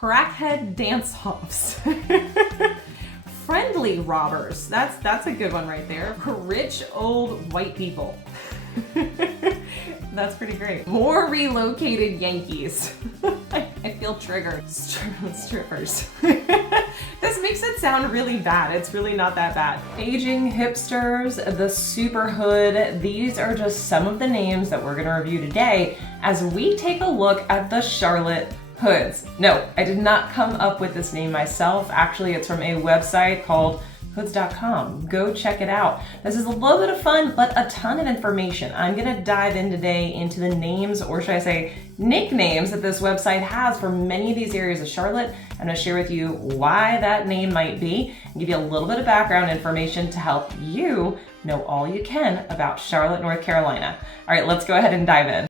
Crackhead Dance Offs. Friendly robbers. That's a good one right there. Rich old white people. That's pretty great. More relocated Yankees. I feel triggered. Strippers. This makes it sound really bad. It's really not that bad. Aging hipsters, the super hood. These are just some of the names that we're gonna review today as we take a look at the Charlotte hoods. No, I did not come up with this name myself. Actually, it's from a website called hoods.com. Go check it out. This is a little bit of fun, but a ton of information. I'm gonna dive in today into the names, or should I say nicknames, that this website has for many of these areas of Charlotte. I'm gonna share with you why that name might be, and give you a little bit of background information to help you know all you can about Charlotte, North Carolina. All right, let's go ahead and dive in.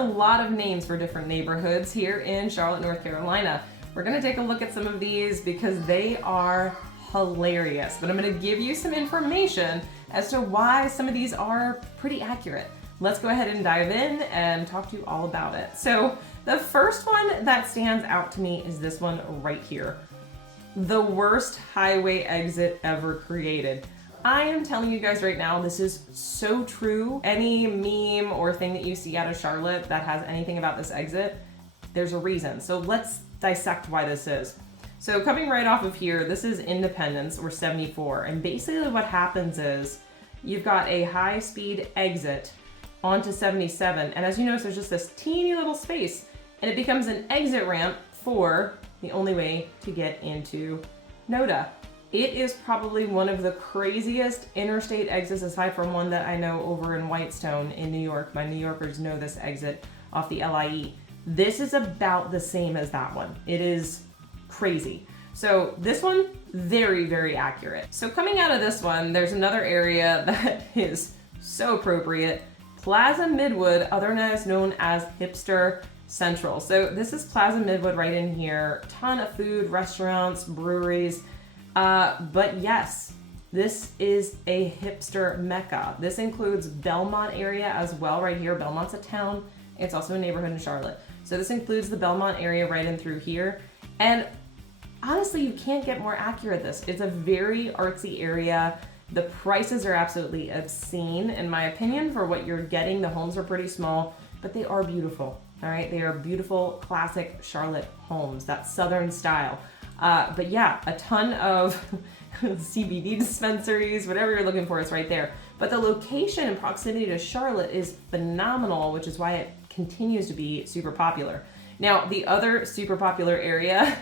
Lot of names for different neighborhoods here in Charlotte, North Carolina. We're gonna take a look at some of these because they are hilarious, but I'm gonna give you some information as to why some of these are pretty accurate. Let's go ahead and dive in and talk to you all about it. So the first one that stands out to me is this one right here. The worst highway exit ever created. I am telling you guys right now, this is so true. Any meme or thing that you see out of Charlotte that has anything about this exit, there's a reason. So let's dissect why this is. So coming right off of here, this is Independence or 74. And basically what happens is you've got a high speed exit onto 77. And as you notice, there's just this teeny little space and it becomes an exit ramp for the only way to get into Noda. It is probably one of the craziest interstate exits, aside from one that I know over in Whitestone in New York. My New Yorkers know this exit off the 𝗖cie. This is about the same as that one. It is crazy. So this one, very, very accurate. So coming out of this one, there's another area that is so appropriate. Plaza Midwood, otherwise known as Hipster Central. So this is Plaza Midwood right in here. Ton of food, restaurants, breweries. But yes, this is a hipster mecca. This includes Belmont area as well right here. Belmont's a town. It's also a neighborhood in Charlotte. So this includes the Belmont area right in through here. And honestly, you can't get more accurate this. It's a very artsy area. The prices are absolutely obscene, in my opinion, for what you're getting. The homes are pretty small, but they are beautiful. All right, they are beautiful, classic Charlotte homes, that Southern style. But yeah, a ton of CBD dispensaries, whatever you're looking for, it's right there. But the location and proximity to Charlotte is phenomenal, which is why it continues to be super popular. Now, the other super popular area,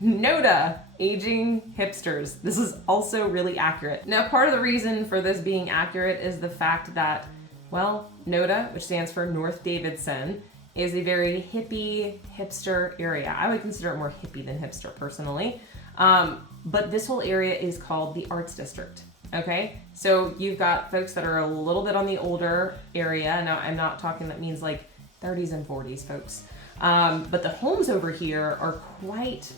Noda, aging hipsters. This is also really accurate. Now, part of the reason for this being accurate is the fact that, well, Noda, which stands for North Davidson, is a very hippie, hipster area. I would consider it more hippie than hipster personally. But this whole area is called the Arts District, okay? So you've got folks that are a little bit on the older area. Now, I'm not talking, that means like 30s and 40s, folks. But the homes over here are quite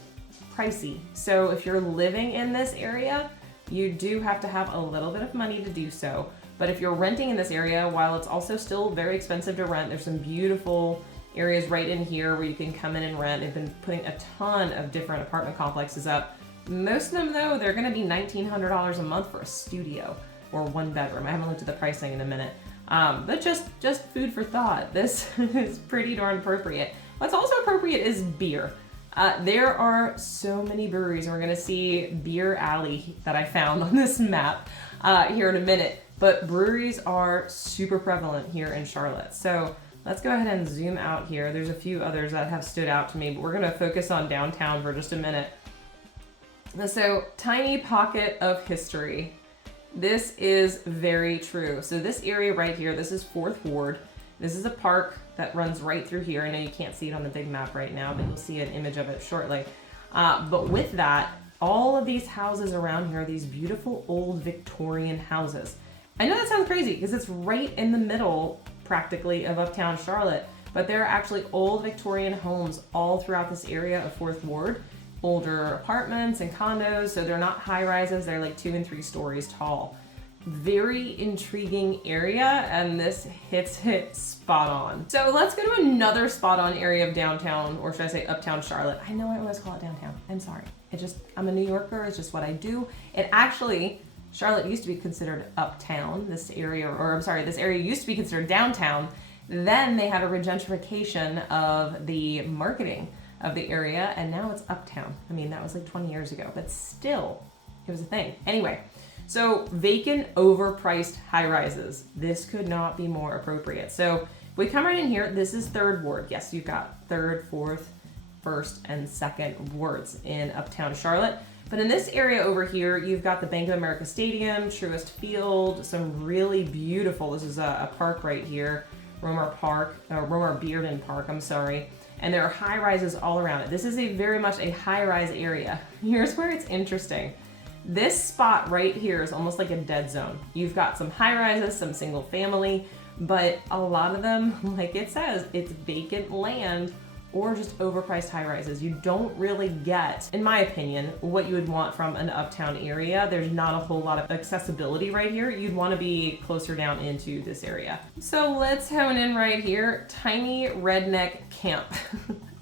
pricey. So if you're living in this area, you do have to have a little bit of money to do so. But if you're renting in this area, while it's also still very expensive to rent, there's some beautiful areas right in here where you can come in and rent. They've been putting a ton of different apartment complexes up. Most of them, though, they're gonna be $1,900 a month for a studio or one bedroom. I haven't looked at the pricing in a minute. But just food for thought. This is pretty darn appropriate. What's also appropriate is beer. There are so many breweries, and we're gonna see Beer Alley that I found on this map here in a minute. But breweries are super prevalent here in Charlotte. So let's go ahead and zoom out here. There's a few others that have stood out to me, but we're gonna focus on downtown for just a minute. So, tiny pocket of history. This is very true. So this area right here, this is 4th Ward. This is a park that runs right through here. I know you can't see it on the big map right now, but you'll see an image of it shortly. But with that, all of these houses around here are these beautiful old Victorian houses. I know that sounds crazy because it's right in the middle practically of uptown Charlotte, but there are actually old Victorian homes all throughout this area of 4th Ward. older apartments and condos. So they're not high rises, they're like 2 and 3 stories tall. Very intriguing area, and this hits it spot on. So let's go to another spot on area of downtown, or should I say uptown Charlotte. I know I always call it downtown. I'm sorry. I'm a New Yorker, it's just what I do. It actually, Charlotte used to be considered uptown, this area, or I'm sorry, this area used to be considered downtown. Then they had a gentrification of the marketing of the area, and now it's uptown. I mean, that was like 20 years ago, but still, it was a thing. Anyway. So vacant, overpriced high rises. This could not be more appropriate. So if we come right in here, this is 3rd Ward. Yes, you've got 3rd, 4th, 1st, and 2nd wards in uptown Charlotte. But in this area over here, you've got the Bank of America Stadium, Truist Field, some really beautiful, this is a park right here, Romar Bearden Park, I'm sorry. And there are high rises all around it. This is very much a high rise area. Here's where it's interesting. This spot right here is almost like a dead zone. You've got some high rises, some single family, but a lot of them, like it says, it's vacant land or just overpriced high rises. You don't really get, in my opinion, what you would want from an uptown area. There's not a whole lot of accessibility right here. You'd want to be closer down into this area. So let's hone in right here. Tiny Redneck Camp.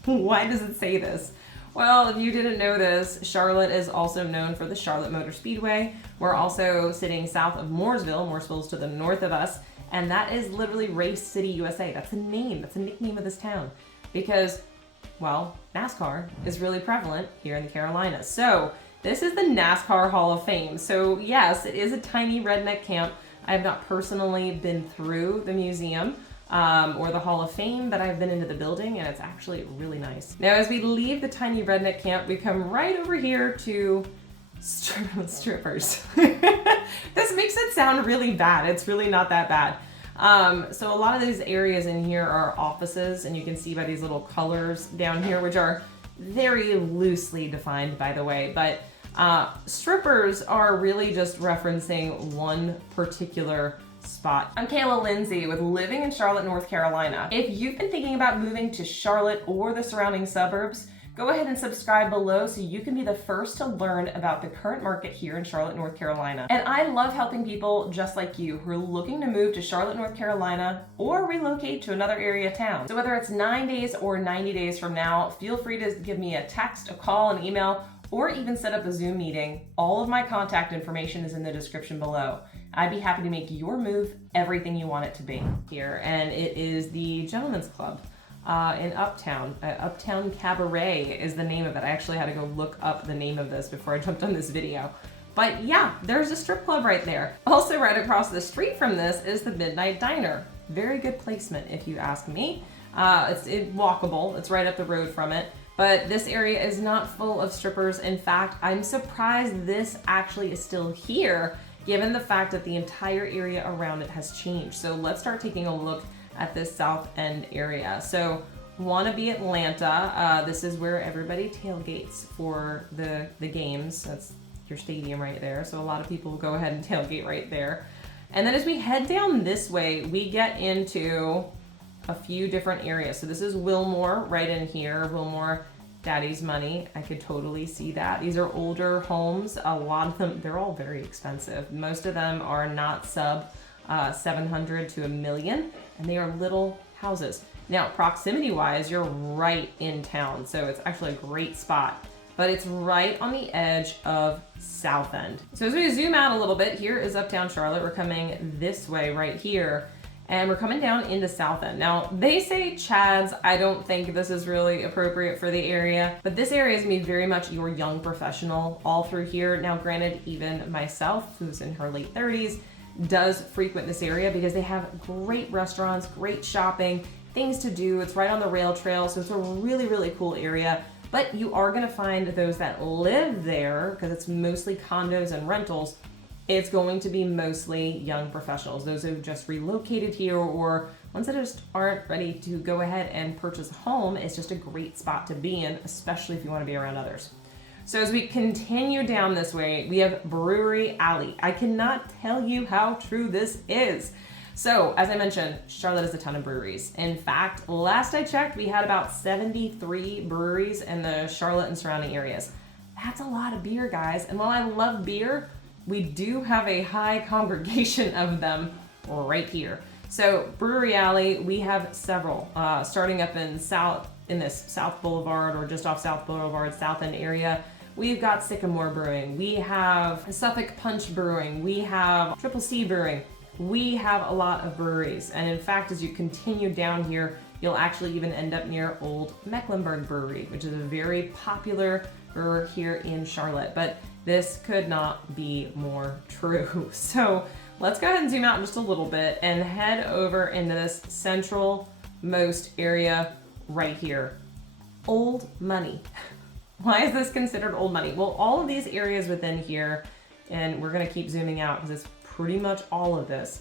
Why does it say this? Well, if you didn't know this, Charlotte is also known for the Charlotte Motor Speedway. We're also sitting south of Mooresville. Mooresville's to the north of us, and that is literally Race City, USA. That's a name, that's a nickname of this town because, well, NASCAR is really prevalent here in the Carolinas. So this is the NASCAR Hall of Fame. So yes, it is a tiny redneck camp. I have not personally been through the museum, or the Hall of Fame, but I've been into the building and it's actually really nice. Now as we leave the tiny redneck camp, we come right over here to strippers. This makes it sound really bad. It's really not that bad. So a lot of these areas in here are offices, and you can see by these little colors down here, which are very loosely defined, by the way, but strippers are really just referencing one particular spot. I'm Kayla Lindsay with Living in Charlotte, North Carolina. If you've been thinking about moving to Charlotte or the surrounding suburbs, go ahead and subscribe below so you can be the first to learn about the current market here in Charlotte, North Carolina. And I love helping people just like you who are looking to move to Charlotte, North Carolina or relocate to another area town. So whether it's 9 days or 90 days from now, feel free to give me a text, a call, an email, or even set up a Zoom meeting. All of my contact information is in the description below. I'd be happy to make your move everything you want it to be here. And it is the Gentlemen's Club in Uptown. Uptown Cabaret is the name of it. I actually had to go look up the name of this before I jumped on this video. But yeah, there's a strip club right there. Also right across the street from this is the Midnight Diner. Very good placement if you ask me. It's walkable, it's right up the road from it. But this area is not full of strippers. In fact, I'm surprised this actually is still here, given the fact that the entire area around it has changed. So let's start taking a look at this South End area. So Wannabe Atlanta, this is where everybody tailgates for the games. That's your stadium right there. So a lot of people go ahead and tailgate right there. And then as we head down this way, we get into a few different areas. So this is Wilmore right in here. Wilmore, Daddy's Money. I could totally see that. These are older homes. A lot of them, they're all very expensive. Most of them are not sub 700 to $1 million, and they are little houses. Now, proximity wise, you're right in town. So it's actually a great spot, but it's right on the edge of South End. So as we zoom out a little bit, here is Uptown Charlotte. We're coming this way right here. And we're coming down into South End. Now, they say Chads. I don't think this is really appropriate for the area, but this area is gonna be very much your young professional all through here. Now, granted, even myself, who's in her late 30s, does frequent this area because they have great restaurants, great shopping, things to do. It's right on the rail trail, so it's a really, really cool area. But you are gonna find those that live there, because it's mostly condos and rentals, it's going to be mostly young professionals, those who've just relocated here or ones that just aren't ready to go ahead and purchase a home. It's just a great spot to be in, especially if you want to be around others. So as we continue down this way, we have Brewery Alley. I cannot tell you how true this is. So, as I mentioned, Charlotte has a ton of breweries. In fact, last I checked, we had about 73 breweries in the Charlotte and surrounding areas. That's a lot of beer, guys. And while I love beer, we do have a high congregation of them right here. So, Brewery Alley, we have several, starting up in this South Boulevard or just off South Boulevard, South End area. We've got Sycamore Brewing, we have Suffolk Punch Brewing, we have Triple C Brewing. We have a lot of breweries, and in fact, as you continue down here, you'll actually even end up near Old Mecklenburg Brewery, which is a very popular brewer here in Charlotte, but this could not be more true. So let's go ahead and zoom out just a little bit and head over into this central-most area right here. Old money. Why is this considered old money? Well, all of these areas within here, and we're gonna keep zooming out because it's pretty much all of this.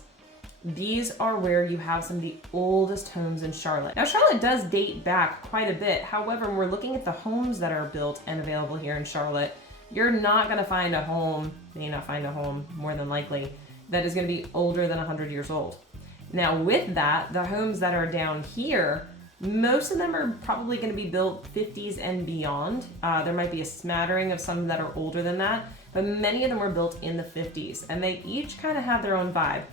These are where you have some of the oldest homes in Charlotte. Now, Charlotte does date back quite a bit. However, when we're looking at the homes that are built and available here in Charlotte, you're not gonna find a home, may not find a home more than likely, that is gonna be older than 100 years old. Now, with that, the homes that are down here, most of them are probably going to be built 50s and beyond. There might be a smattering of some that are older than that, but many of them were built in the 50s, and they each kind of have their own vibe.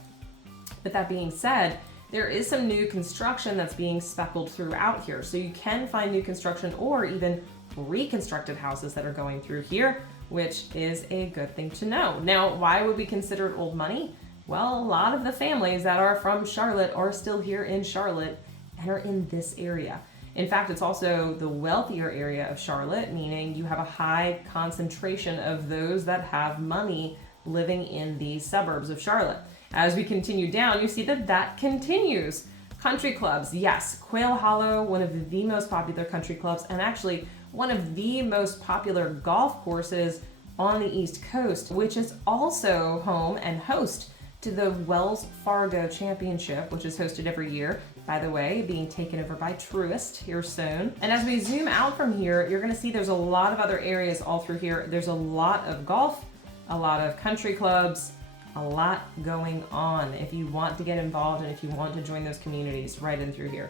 But that being said, there is some new construction that's being speckled throughout here. So you can find new construction or even reconstructed houses that are going through here, which is a good thing to know. Now, why would we consider it old money? Well, a lot of the families that are from Charlotte are still here in Charlotte and are in this area. In fact, it's also the wealthier area of Charlotte, meaning you have a high concentration of those that have money living in the suburbs of Charlotte. As we continue down, you see that that continues. Country clubs, yes, Quail Hollow, one of the most popular country clubs, and actually one of the most popular golf courses on the East Coast, which is also home and host to the Wells Fargo Championship, which is hosted every year, by the way, being taken over by Truist here soon. And as we zoom out from here, you're gonna see there's a lot of other areas all through here. There's a lot of golf, a lot of country clubs, a lot going on if you want to get involved and if you want to join those communities right in through here.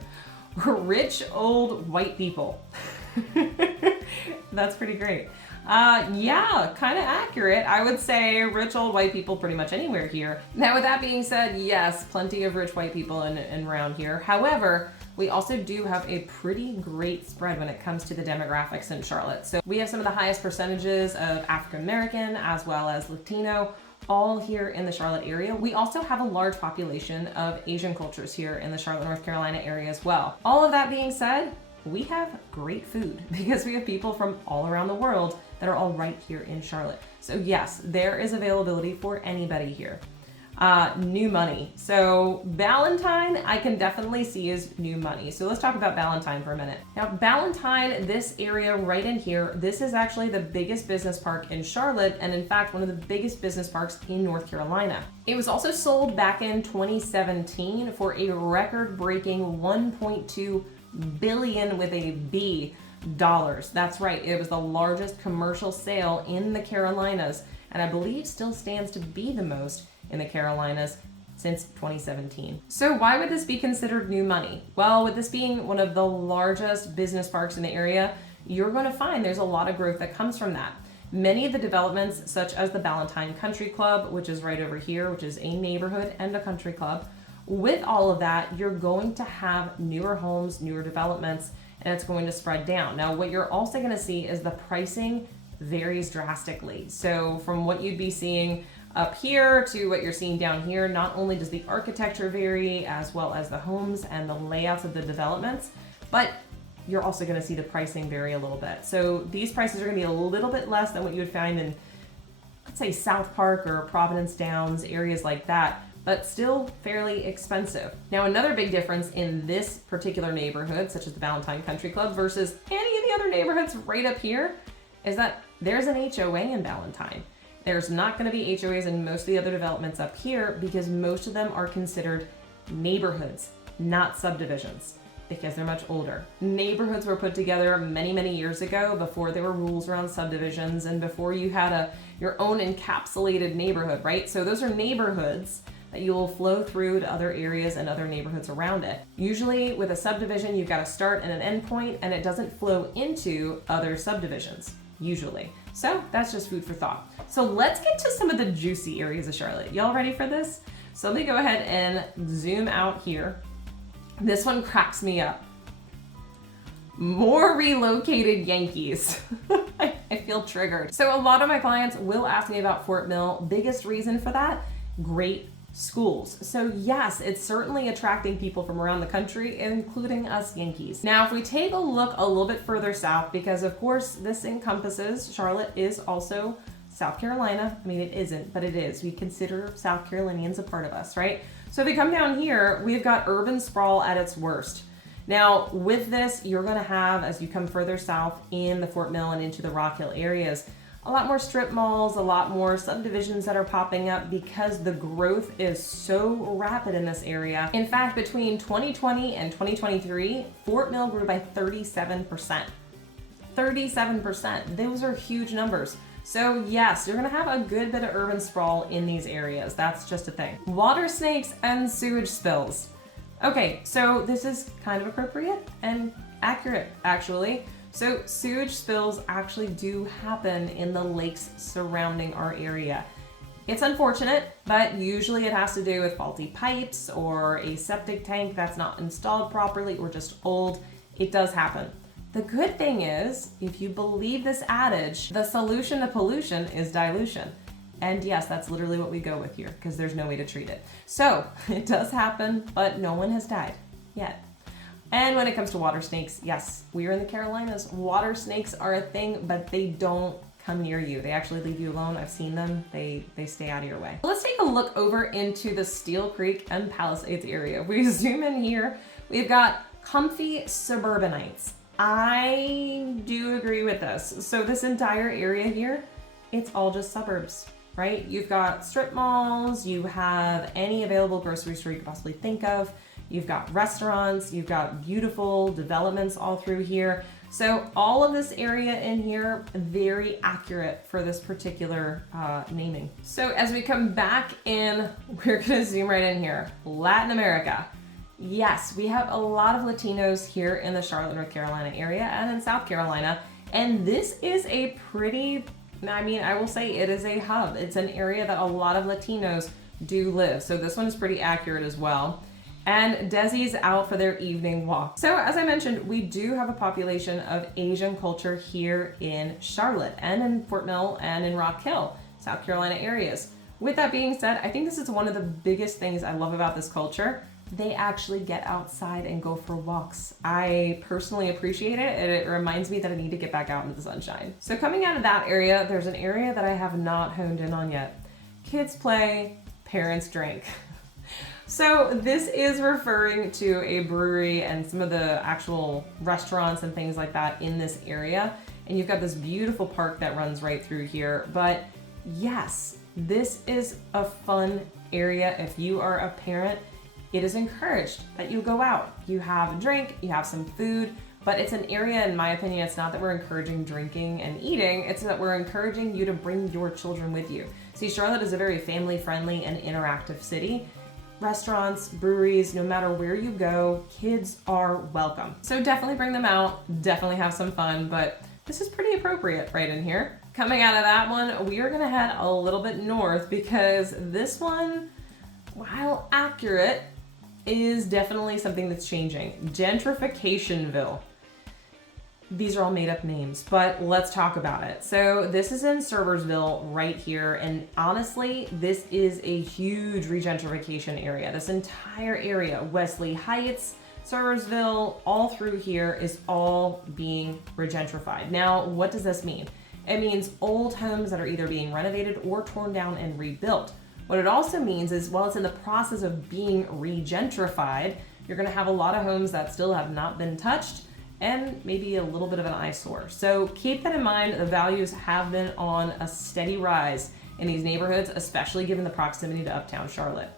Rich old white people. That's pretty great. Yeah, kind of accurate. I would say rich old white people pretty much anywhere here. Now, with that being said, yes, plenty of rich white people in around here. However, we also do have a pretty great spread when it comes to the demographics in Charlotte. So we have some of the highest percentages of African American as well as Latino, all here in the Charlotte area. We also have a large population of Asian cultures here in the Charlotte, North Carolina area as well. All of that being said, we have great food because we have people from all around the world that are all right here in Charlotte. So yes, there is availability for anybody here. New money. So Ballantyne, I can definitely see as new money. So let's talk about Ballantyne for a minute. Now Ballantyne, this area right in here, this is actually the biggest business park in Charlotte, and in fact, one of the biggest business parks in North Carolina. It was also sold back in 2017 for a record-breaking 1.2 billion with a B dollars. That's right, it was the largest commercial sale in the Carolinas, and I believe still stands to be the most in the Carolinas since 2017. So why would this be considered new money? Well, with this being one of the largest business parks in the area, you're going to find there's a lot of growth that comes from that. Many of the developments, such as the Ballantyne Country Club, which is right over here, which is a neighborhood and a country club, with all of that, you're going to have newer homes, newer developments, and it's going to spread down. Now, what you're also going to see is the pricing varies drastically. So from what you'd be seeing up here to what you're seeing down here, not only does the architecture vary as well as the homes and the layouts of the developments, but you're also going to see the pricing vary a little bit. So these prices are going to be a little bit less than what you would find in, let's say, South Park or Providence Downs, areas like that, but still fairly expensive. Now, another big difference in this particular neighborhood, such as the Ballantyne Country Club versus any of the other neighborhoods right up here, is that there's an HOA in Ballantyne. There's not going to be HOAs in most of the other developments up here because most of them are considered neighborhoods, not subdivisions, because they're much older. Neighborhoods were put together many, many years ago before there were rules around subdivisions and before you had your own encapsulated neighborhood, right? So those are neighborhoods that you will flow through to other areas and other neighborhoods around it. Usually with a subdivision, you've got a start and an end point, and it doesn't flow into other subdivisions, usually. So that's just food for thought. So let's get to some of the juicy areas of Charlotte. Y'all ready for this? So let me go ahead and zoom out here. This one cracks me up. More relocated Yankees. I feel triggered. So a lot of my clients will ask me about Fort Mill. Biggest reason for that, great schools. So yes, it's certainly attracting people from around the country, including us Yankees. Now, if we take a look a little bit further south, because of course this encompasses, Charlotte is also South Carolina. I mean, it isn't, but it is. We consider South Carolinians a part of us, right? So if we come down here, we've got urban sprawl at its worst. Now, with this, you're gonna have, as you come further south in the Fort Mill and into the Rock Hill areas, a lot more strip malls, a lot more subdivisions that are popping up because the growth is so rapid in this area. In fact, between 2020 and 2023, Fort Mill grew by 37%. 37%, those are huge numbers. So yes, you're gonna have a good bit of urban sprawl in these areas. That's just a thing. Water snakes and sewage spills. Okay, so this is kind of appropriate and accurate, actually. So sewage spills actually do happen in the lakes surrounding our area. It's unfortunate, but usually it has to do with faulty pipes or a septic tank that's not installed properly or just old. It does happen. The good thing is, if you believe this adage, the solution to pollution is dilution. And yes, that's literally what we go with here because there's no way to treat it. So it does happen, but no one has died yet. And when it comes to water snakes, yes, we are in the Carolinas. Water snakes are a thing, but they don't come near you. They actually leave you alone. I've seen them. They stay out of your way. Let's take a look over into the Steel Creek and Palisades area. We zoom in here. We've got comfy suburbanites. I do agree with this. So this entire area here, it's all just suburbs, right? You've got strip malls, you have any available grocery store you could possibly think of. You've got restaurants, you've got beautiful developments all through here. So all of this area in here, very accurate for this particular naming. So as we come back in, we're gonna zoom right in here. Latin America. Yes, we have a lot of Latinos here in the Charlotte, North Carolina area and in South Carolina. And this is a pretty, I mean, I will say it is a hub. It's an area that a lot of Latinos do live. So this one is pretty accurate as well. And Desi's out for their evening walk. So as I mentioned, we do have a population of Asian culture here in Charlotte and in Fort Mill and in Rock Hill, South Carolina areas. With that being said, I think this is one of the biggest things I love about this culture. They actually get outside and go for walks. I personally appreciate it, and it reminds me that I need to get back out into the sunshine. So coming out of that area, there's an area that I have not honed in on yet. Kids play, parents drink. So this is referring to a brewery and some of the actual restaurants and things like that in this area. And you've got this beautiful park that runs right through here. But yes, this is a fun area. If you are a parent, it is encouraged that you go out. You have a drink, you have some food, but it's an area, in my opinion, it's not that we're encouraging drinking and eating, it's that we're encouraging you to bring your children with you. See, Charlotte is a very family-friendly and interactive city. Restaurants, breweries, no matter where you go, kids are welcome. So definitely bring them out, definitely have some fun, but this is pretty appropriate right in here. Coming out of that one, we are gonna head a little bit north because this one, while accurate, is definitely something that's changing. Gentrificationville. These are all made up names, but let's talk about it. So this is in Suburbsville right here. And honestly, this is a huge regentrification area. This entire area, Wesley Heights, Suburbsville, all through here is all being regentrified. Now, what does this mean? It means old homes that are either being renovated or torn down and rebuilt. What it also means is while it's in the process of being regentrified, you're gonna have a lot of homes that still have not been touched and maybe a little bit of an eyesore. So keep that in mind. The values have been on a steady rise in these neighborhoods, especially given the proximity to Uptown Charlotte.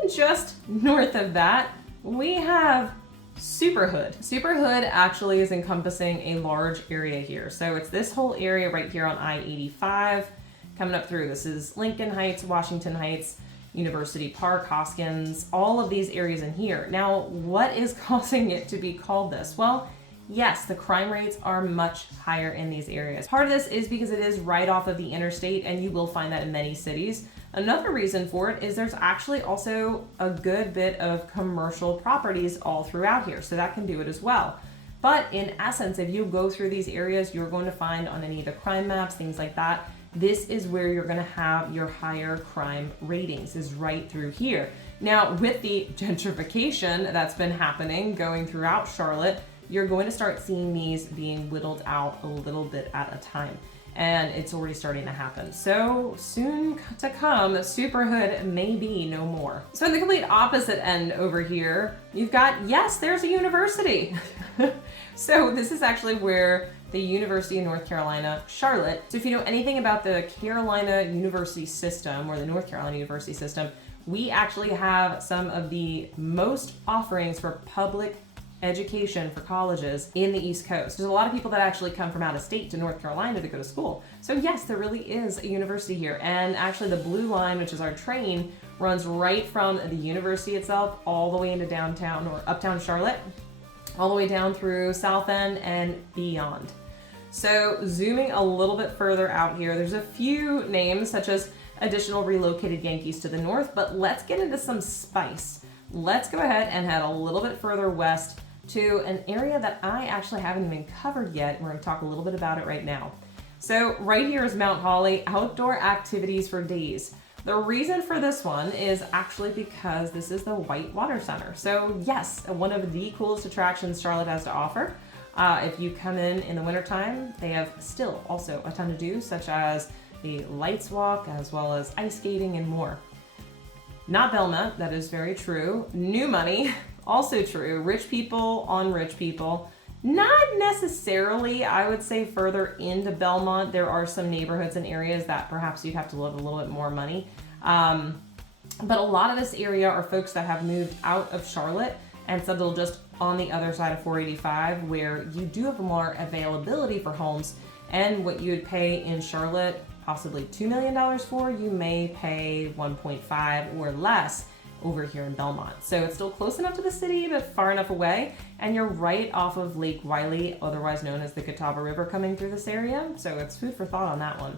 And just north of that, we have Superhood. Superhood actually is encompassing a large area here. So it's this whole area right here on I-85 coming up through. This is Lincoln Heights, Washington Heights. University Park, Hoskins, all of these areas in here. Now, what is causing it to be called this? Well, yes, the crime rates are much higher in these areas. Part of this is because it is right off of the interstate, and you will find that in many cities. Another reason for it is there's actually also a good bit of commercial properties all throughout here, so that can do it as well. But in essence, if you go through these areas, you're going to find on any of the crime maps, things like that, this is where you're going to have your higher crime ratings, is right through here. Now, with the gentrification that's been happening going throughout Charlotte, you're going to start seeing these being whittled out a little bit at a time. And it's already starting to happen. So soon to come, Superhood may be no more. So in the complete opposite end over here, you've got, yes, there's a university. So this is actually where the University of North Carolina, Charlotte. So if you know anything about the Carolina University system or the North Carolina University system, we actually have some of the most offerings for public education for colleges in the East Coast. There's a lot of people that actually come from out of state to North Carolina to go to school. So yes, there really is a university here. And actually the blue line, which is our train, runs right from the university itself all the way into downtown or uptown Charlotte, all the way down through South End and beyond. So zooming a little bit further out here, there's a few names such as additional relocated Yankees to the north, but let's get into some spice. Let's go ahead and head a little bit further west to an area that I actually haven't even covered yet. We're going to talk a little bit about it right now. So right here is Mount Holly, outdoor activities for days. The reason for this one is actually because this is the White Water Center. So yes, one of the coolest attractions Charlotte has to offer. If you come in the wintertime, they have still also a ton to do, such as the lights walk, as well as ice skating and more. Not Belmont, that is very true. New money, also true. Rich people on rich people. Not necessarily, I would say further into Belmont, there are some neighborhoods and areas that perhaps you'd have to live a little bit more money. But a lot of this area are folks that have moved out of Charlotte and settled just on the other side of 485, where you do have more availability for homes, and what you would pay in Charlotte possibly $2 million for, you may pay 1.5 or less over here in Belmont. So it's still close enough to the city, but far enough away. And you're right off of Lake 𝗖𝘁, otherwise known as the Catawba River, coming through this area. So it's food for thought on that one.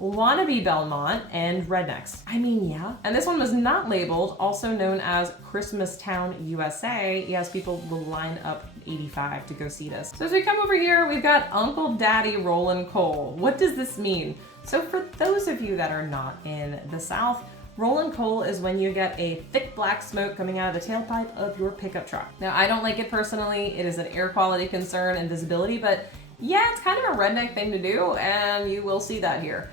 Wannabe Belmont and Rednecks. I mean, yeah. And this one was not labeled, also known as Christmas Town, USA. Yes, people will line up 85 to go see this. So as we come over here, we've got Uncle Daddy Rollin' Coal. What does this mean? So for those of you that are not in the South, Rollin' coal is when you get a thick black smoke coming out of the tailpipe of your pickup truck. Now, I don't like it personally. It is an air quality concern and visibility, but yeah, it's kind of a redneck thing to do, and you will see that here.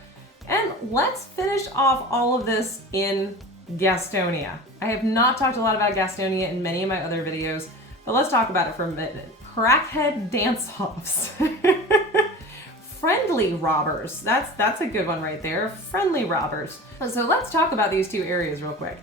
And let's finish off all of this in Gastonia. I have not talked a lot about Gastonia in many of my other videos, but let's talk about it for a minute. Crackhead Dance Offs. Friendly robbers. That's a good one right there. Friendly robbers. So let's talk about these two areas real quick.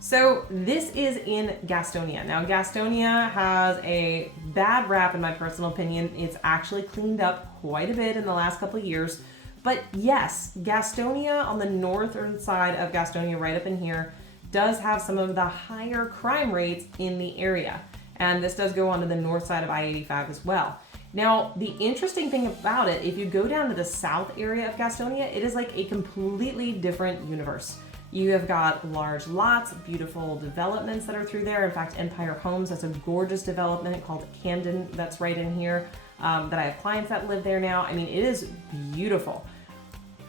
So this is in Gastonia. Now Gastonia has a bad rap in my personal opinion. It's actually cleaned up quite a bit in the last couple of years. But yes, Gastonia on the northern side of Gastonia, right up in here, does have some of the higher crime rates in the area. And this does go on to the north side of I-85 as well. Now, the interesting thing about it, if you go down to the south area of Gastonia, it is like a completely different universe. You have got large lots, beautiful developments that are through there. In fact, Empire Homes has a gorgeous development called Camden that's right in here that I have clients that live there now. I mean, it is beautiful.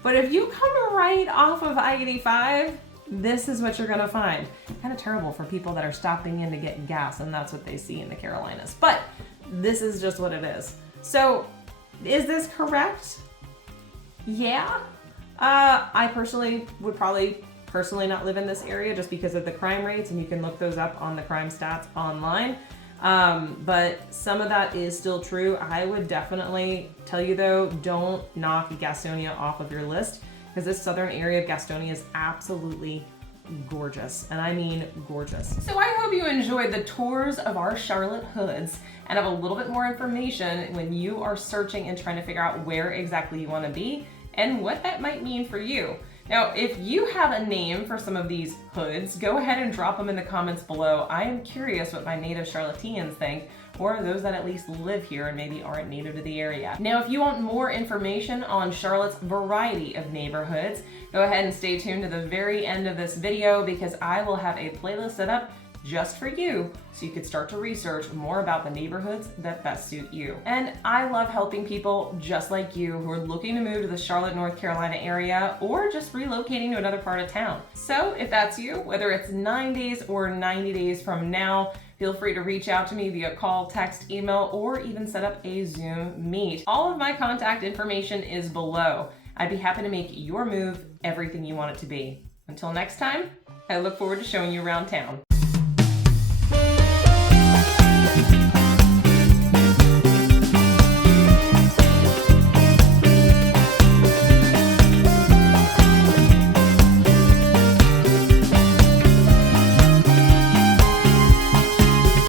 But if you come right off of I-85, this is what you're gonna find. Kind of terrible for people that are stopping in to get gas, and that's what they see in the Carolinas. But this is just what it is. So, is this correct? Yeah. I personally would probably not live in this area just because of the crime rates, and you can look those up on the crime stats online. But some of that is still true. I would definitely tell you though, don't knock Gastonia off of your list, because this southern area of Gastonia is absolutely gorgeous, and I mean gorgeous. So I hope you enjoyed the tours of our Charlotte hoods and have a little bit more information when you are searching and trying to figure out where exactly you want to be and what that might mean for you. Now, if you have a name for some of these hoods, go ahead and drop them in the comments below. I am curious what my native Charlotteans think, or those that at least live here and maybe aren't native to the area. Now, if you want more information on Charlotte's variety of neighborhoods, go ahead and stay tuned to the very end of this video because I will have a playlist set up just for you so you could start to research more about the neighborhoods that best suit you. And I love helping people just like you who are looking to move to the Charlotte, North Carolina area or just relocating to another part of town. So if that's you, whether it's 9 days or 90 days from now, feel free to reach out to me via call, text, email, or even set up a Zoom meet. All of my contact information is below. I'd be happy to make your move everything you want it to be. Until next time, I look forward to showing you around town.